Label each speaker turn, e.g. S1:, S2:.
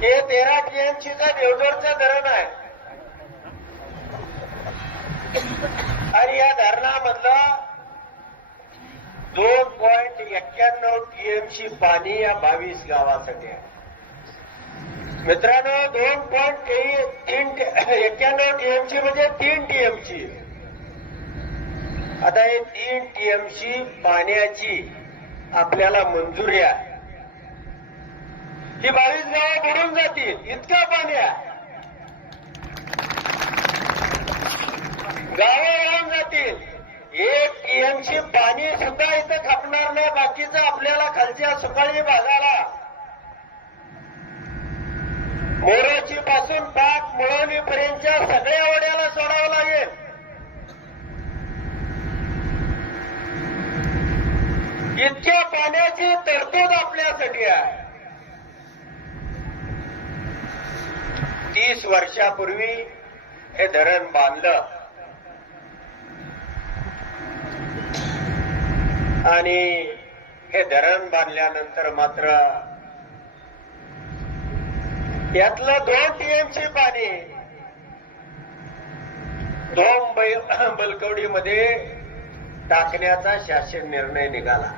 S1: हे तेरा टीएमसीचं देवदरचं धरण आहे. आणि या धरणामधलं दोन पॉईंट एक्क्याण्णव टीएमसी पाणी या बावीस गावासाठी आहे. मित्रांनो दोन पॉईंट तीन एक्क्याण्णव टीएमसी म्हणजे तीन टीएमसी आता हे तीन टीएमसी पाण्याची आपल्याला मंजुरी आहे. ही बावीस गावं बुडून जातील. इतका पाणी आहे. गावं वाहून जातील. एक टीएमसी पाणी सुद्धा इथं खपणार नाही. बाकीचं आपल्याला खालच्या सुकाळी भागाला. मोराची पासून पाक मुळवणीपर्यंतच्या सगळ्या वड्याला सोडावं लागेल. इतक्या पाण्याची तरतूद आपल्यासाठी आहे. वीस वर्षापूर्वी हे धरण बांधलं. आणि हे धरण बांधल्यानंतर मात्र यातलं दोन टीएमसी पाणी दोन बलकवडीमध्ये टाकण्याचा शासन निर्णय निघाला.